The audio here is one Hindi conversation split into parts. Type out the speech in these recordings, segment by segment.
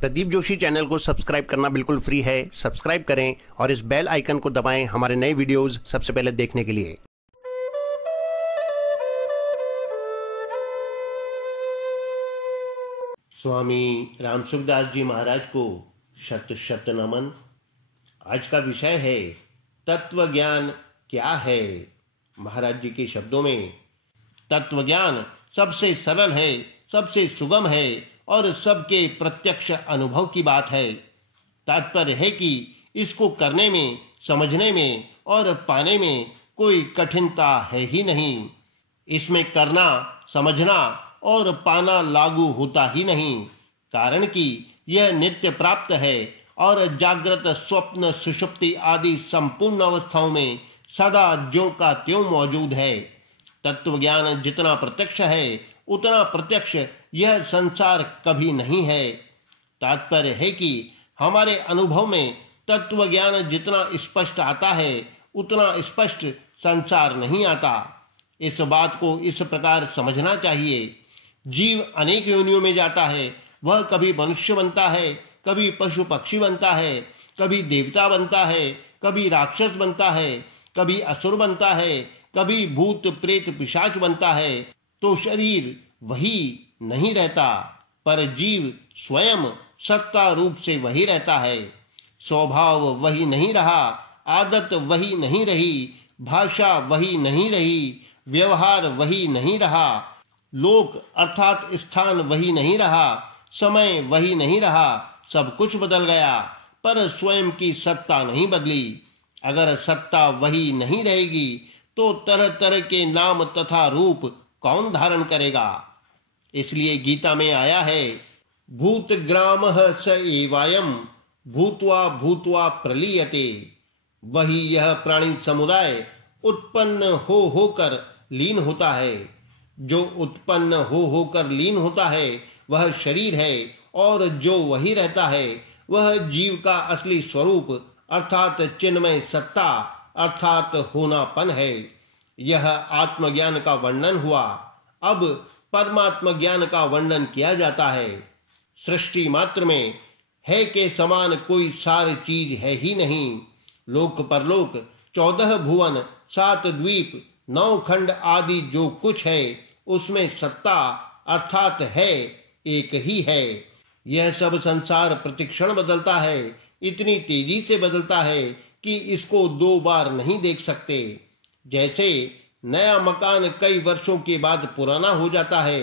प्रदीप जोशी चैनल को सब्सक्राइब करना बिल्कुल फ्री है। सब्सक्राइब करें और इस बेल आइकन को दबाएं हमारे नए वीडियोस सबसे पहले देखने के लिए। स्वामी रामसुखदास जी महाराज को शत शत नमन। आज का विषय है तत्व ज्ञान क्या है। महाराज जी के शब्दों में, तत्व ज्ञान सबसे सरल है, सबसे सुगम है और सबके प्रत्यक्ष अनुभव की बात है। तात्पर्य है कि इसको करने में, समझने में और पाने में कोई कठिनता है ही नहीं। इसमें करना, समझना और पाना लागू होता ही नहीं, कारण कि यह नित्य प्राप्त है और जागृत, स्वप्न, सुषुप्ति आदि संपूर्ण अवस्थाओं में सदा ज्यों का त्यों मौजूद है। तत्व ज्ञान जितना प्रत्यक्ष है उतना प्रत्यक्ष यह संसार कभी नहीं है। तात्पर्य है कि हमारे अनुभव में तत्व ज्ञान जितना स्पष्ट आता है उतना स्पष्ट संसार नहीं आता। इस बात को इस प्रकार समझना चाहिए। जीव अनेक योनियों में जाता है। वह कभी मनुष्य बनता है, कभी पशु पक्षी बनता है, कभी देवता बनता है, कभी राक्षस बनता है, कभी असुर बनता है, कभी भूत प्रेत पिशाच बनता है। तो शरीर वही नहीं रहता, पर जीव स्वयं सत्ता रूप से वही रहता है। स्वभाव वही नहीं रहा, आदत वही नहीं रही, भाषा वही नहीं रही, व्यवहार वही नहीं रहा, लोक अर्थात स्थान वही नहीं रहा, समय वही नहीं रहा। सब कुछ बदल गया, पर स्वयं की सत्ता नहीं बदली। अगर सत्ता वही नहीं रहेगी तो तरह तरह के नाम तथा रूप कौन धारण करेगा। इसलिए गीता में आया है, भूत ग्रामः स एवायम भूत्वा भूत्वा प्रलीयते। वही यह प्राणी समुदाय उत्पन्न हो होकर लीन होता है। जो उत्पन्न हो होकर लीन होता है वह शरीर है, और जो वही रहता है वह जीव का असली स्वरूप अर्थात चिन्मय सत्ता अर्थात होनापन है। यह आत्मज्ञान का वर्णन हुआ। अब परमात्म ज्ञान का वर्णन किया जाता है। सृष्टि मात्र में है के समान कोई सार चीज है ही नहीं। लोक परलोक, 14 भुवन, 7 द्वीप, 9 खंड आदि जो कुछ है उसमें सत्ता अर्थात है एक ही है। यह सब संसार प्रतिक्षण बदलता है, इतनी तेजी से बदलता है कि इसको 2 बार नहीं देख सकते। जैसे नया मकान कई वर्षों के बाद पुराना हो जाता है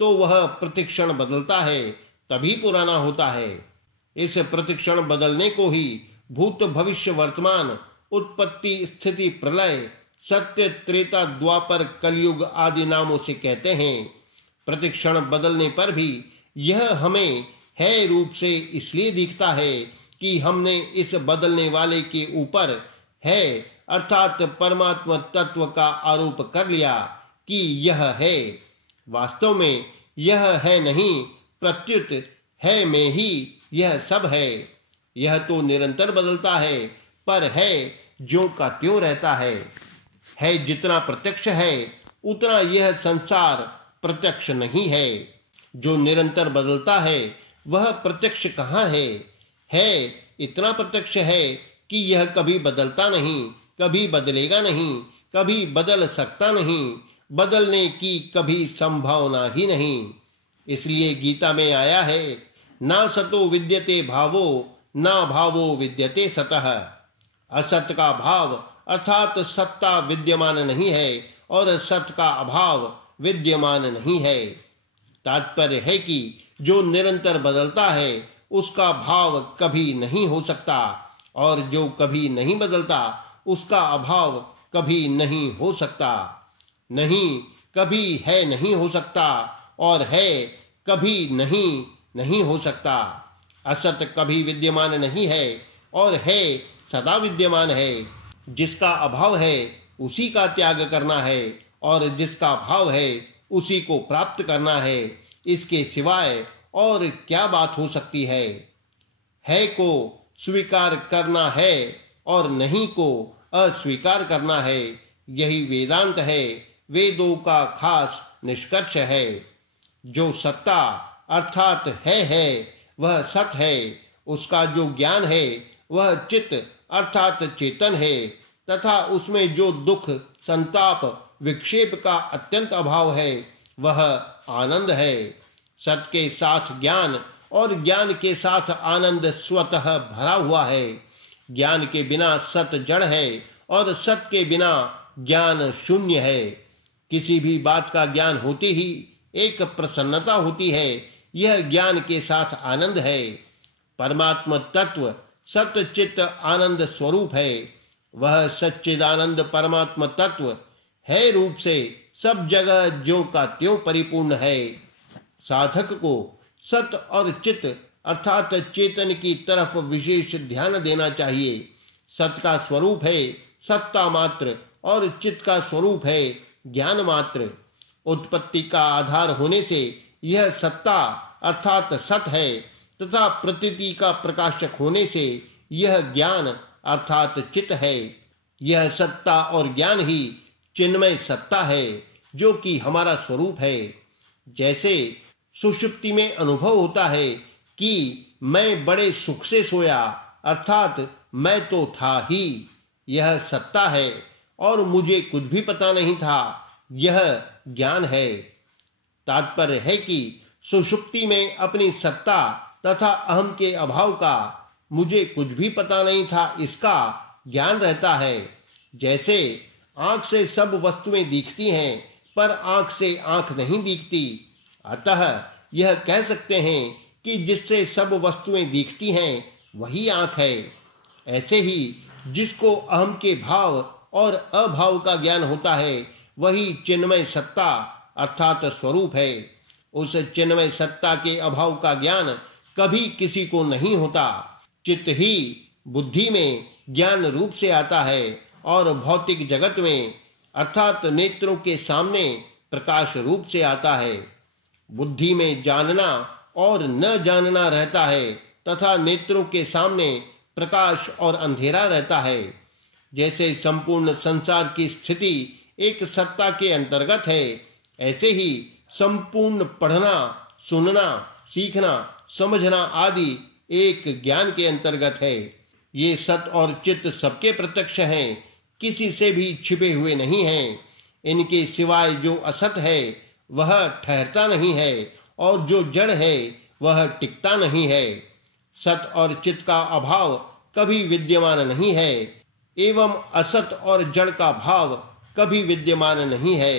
तो वह प्रतिक्षण बदलता है, तभी पुराना होता है। इस प्रतिक्षण बदलने को ही भूत, भविष्य, वर्तमान, उत्पत्ति, स्थिति, प्रलय, सत्य, त्रेता, द्वापर, कलयुग आदि नामों से कहते हैं। प्रतिक्षण बदलने पर भी यह हमें है रूप से इसलिए दिखता है कि हमने इस बदलने वाले के ऊपर है अर्थात परमात्मा तत्व का आरोप कर लिया कि यह है। वास्तव में यह है नहीं, प्रत्युत है में ही यह सब है। यह तो निरंतर बदलता है, पर है ज्यों का त्यों रहता है। जितना प्रत्यक्ष है उतना यह संसार प्रत्यक्ष नहीं है। जो निरंतर बदलता है वह प्रत्यक्ष कहाँ है इतना प्रत्यक्ष है कि यह कभी बदलता नहीं, कभी बदलेगा नहीं, कभी बदल सकता नहीं, बदलने की कभी संभावना ही नहीं। इसलिए गीता में आया है, ना सतो विद्यते भावो, ना भावो विद्यते सतः। असत का भाव अर्थात सत्ता विद्यमान नहीं है और सत का अभाव विद्यमान नहीं है। तात्पर्य है कि जो निरंतर बदलता है उसका भाव कभी नहीं हो सकता, और जो कभी नहीं बदलता उसका अभाव कभी नहीं हो सकता। नहीं कभी है नहीं हो सकता, और है कभी नहीं हो सकता। असत कभी विद्यमान नहीं है और है सदा विद्यमान है। जिसका अभाव है उसी का त्याग करना है, और जिसका भाव है उसी को प्राप्त करना है। इसके सिवाय और क्या बात हो सकती है को स्वीकार करना है और नहीं को अस्वीकार करना है। यही वेदांत है, वेदों का खास निष्कर्ष है। जो सत्ता अर्थात है वह सत है, उसका जो ज्ञान है वह चित्त अर्थात चेतन है, तथा उसमें जो दुख संताप विक्षेप का अत्यंत अभाव है वह आनंद है। सत के साथ ज्ञान और ज्ञान के साथ आनंद स्वतः भरा हुआ है। ज्ञान के बिना सत जड़ है और सत के बिना ज्ञान शून्य है। किसी भी बात का ज्ञान होते ही एक प्रसन्नता होती है, यह ज्ञान के साथ आनंद है। परमात्म तत्व सत चित्त आनंद स्वरूप है। वह सच्चिदानंद परमात्म तत्व है रूप से सब जगह ज्यों का त्यों परिपूर्ण है। साधक को सत और चित्त अर्थात चेतन की तरफ विशेष ध्यान देना चाहिए। सत का स्वरूप है सत्ता मात्र और चित्त का स्वरूप है ज्ञान मात्र। उत्पत्ति का आधार होने से यह सत्ता अर्थात सत है तथा प्रतीति का प्रकाशक होने से यह ज्ञान अर्थात चित्त है। यह सत्ता और ज्ञान ही चिन्मय सत्ता है जो कि हमारा स्वरूप है। जैसे सुषुप्ति में अनुभव होता है कि मैं बड़े सुख से सोया अर्थात मैं तो था ही, यह सत्ता है और मुझे कुछ भी पता नहीं था, यह ज्ञान है। तात्पर्य है कि सुषुप्ति में अपनी सत्ता तथा अहम के अभाव का मुझे कुछ भी पता नहीं था इसका ज्ञान रहता है। जैसे आंख से सब वस्तुएं दिखती हैं पर आंख से आंख नहीं दिखती, अतः यह कह सकते हैं कि जिससे सब वस्तुएं दिखती हैं वही आंख है। ऐसे ही जिसको अहम के भाव और अभाव का ज्ञान होता है वही चिन्मय सत्ता अर्थात स्वरूप है। उस चिन्मय सत्ता के अभाव का ज्ञान कभी किसी को नहीं होता। चित्त ही बुद्धि में ज्ञान रूप से आता है और भौतिक जगत में अर्थात नेत्रों के सामने प्रकाश रूप से आता है। बुद्धि में जानना और न जानना रहता है तथा नेत्रों के सामने प्रकाश और अंधेरा रहता है। जैसे संपूर्ण संसार की स्थिति एक सत्ता के अंतर्गत है, ऐसे ही संपूर्ण पढ़ना, सुनना, सीखना, समझना आदि एक ज्ञान के अंतर्गत है। ये सत और चित्त सबके प्रत्यक्ष हैं, किसी से भी छिपे हुए नहीं हैं। इनके सिवाय जो असत है वह ठहरता नहीं है और जो जड़ है वह टिकता नहीं है। सत और चित्त का अभाव कभी विद्यमान नहीं है एवं असत और जड़ का भाव कभी विद्यमान नहीं है।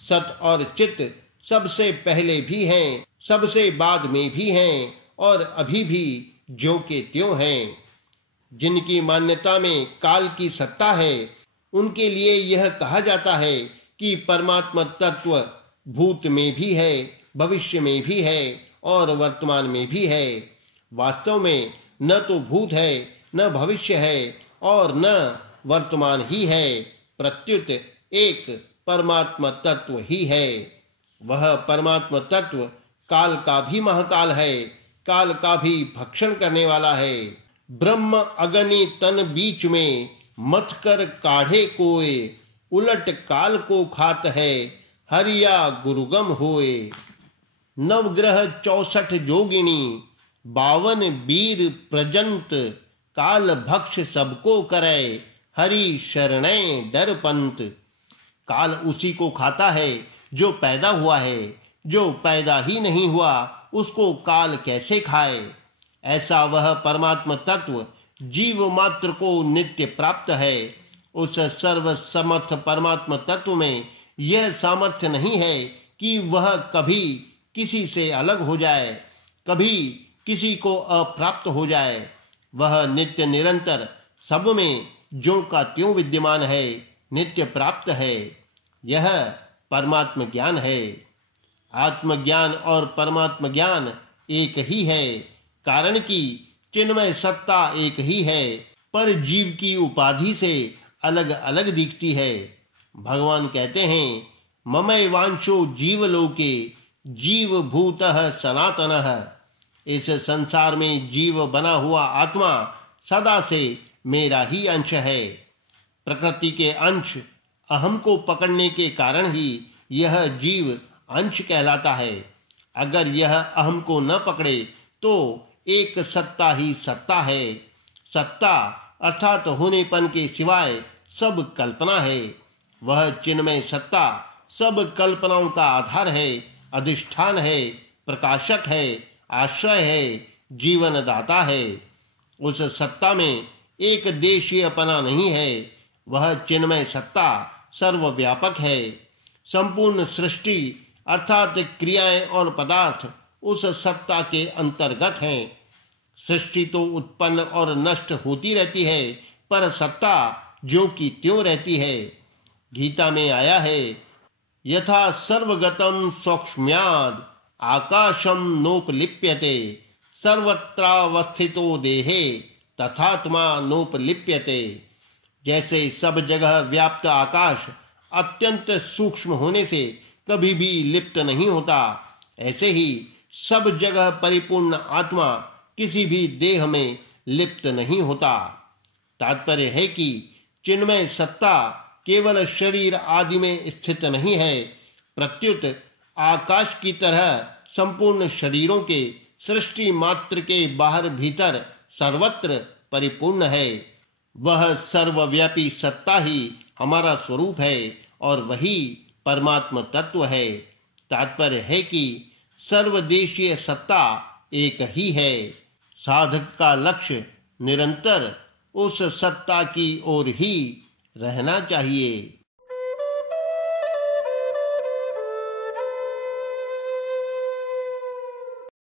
सत और चित्त सबसे पहले भी हैं, सबसे बाद में भी हैं और अभी भी ज्यों के त्यों हैं। जिनकी मान्यता में काल की सत्ता है उनके लिए यह कहा जाता है कि परमात्मा तत्व भूत में भी है, भविष्य में भी है और वर्तमान में भी है। वास्तव में न तो भूत है, न भविष्य है और न वर्तमान ही है, प्रत्युत एक परमात्मा तत्व ही है। वह परमात्मा तत्व काल का भी महाकाल है, काल का भी भक्षण करने वाला है। ब्रह्म अगनि तन बीच में मथ कर काढ़े कोय, उलट काल को खात है हरिया गुरुगम होए। नवग्रह 64 जोगिनी, 52 वीर प्रजंत, काल भक्ष सबको करे हरि शरणै डर पंत। काल उसी को खाता है जो पैदा हुआ है, जो पैदा ही नहीं हुआ उसको काल कैसे खाए। ऐसा वह परमात्मा तत्व जीव मात्र को नित्य प्राप्त है। उस सर्व समर्थ परमात्मा तत्व में यह सामर्थ्य नहीं है कि वह कभी किसी से अलग हो जाए, कभी किसी को अप्राप्त हो जाए। वह नित्य निरंतर सब में ज्यों का त्यों विद्यमान है, नित्य प्राप्त है। यह परमात्म ज्ञान है। आत्मज्ञान और परमात्म ज्ञान एक ही है, कारण कि चिन्मय सत्ता एक ही है, पर जीव की उपाधि से अलग अलग दिखती है। भगवान कहते हैं, ममय वांशो जीवलोके जीव भूतः सनातनः। इस संसार में जीव बना हुआ आत्मा सदा से मेरा ही अंश है। प्रकृति के अंश अहम को पकड़ने के कारण ही यह जीव अंश कहलाता है। अगर यह अहम को न पकड़े तो एक सत्ता ही सत्ता है। सत्ता अर्थात होनेपन के सिवाय सब कल्पना है। वह चिन्मय सत्ता सब कल्पनाओं का आधार है, अधिष्ठान है, प्रकाशक है, आश्रय है, जीवन दाता है। उस सत्ता में एक देशीयपना नहीं है। वह चिन्मय सत्ता सर्वव्यापक है। संपूर्ण सृष्टि अर्थात क्रियाएं और पदार्थ उस सत्ता के अंतर्गत हैं। सृष्टि तो उत्पन्न और नष्ट होती रहती है, पर सत्ता ज्यों की त्यों रहती है। गीता में आया है, यथा सर्वगतम सौक्ष्म्याद आकाशम नोपलिप्यते सर्वत्रावस्थितो देहे तथात्मा नोपलिप्यते। जैसे सब जगह व्याप्त आकाश अत्यंत सूक्ष्म होने से कभी भी लिप्त नहीं होता, ऐसे ही सब जगह परिपूर्ण आत्मा किसी भी देह में लिप्त नहीं होता। तात्पर्य है कि चिन्मय सत्ता केवल शरीर आदि में स्थित नहीं है, प्रत्युत आकाश की तरह संपूर्ण शरीरों के सृष्टि मात्र के बाहर भीतर सर्वत्र परिपूर्ण है। वह सर्वव्यापी सत्ता ही हमारा स्वरूप है और वही परमात्म तत्व है। तात्पर्य है कि सर्वदेशीय सत्ता एक ही है। साधक का लक्ष्य निरंतर उस सत्ता की ओर ही रहना चाहिए।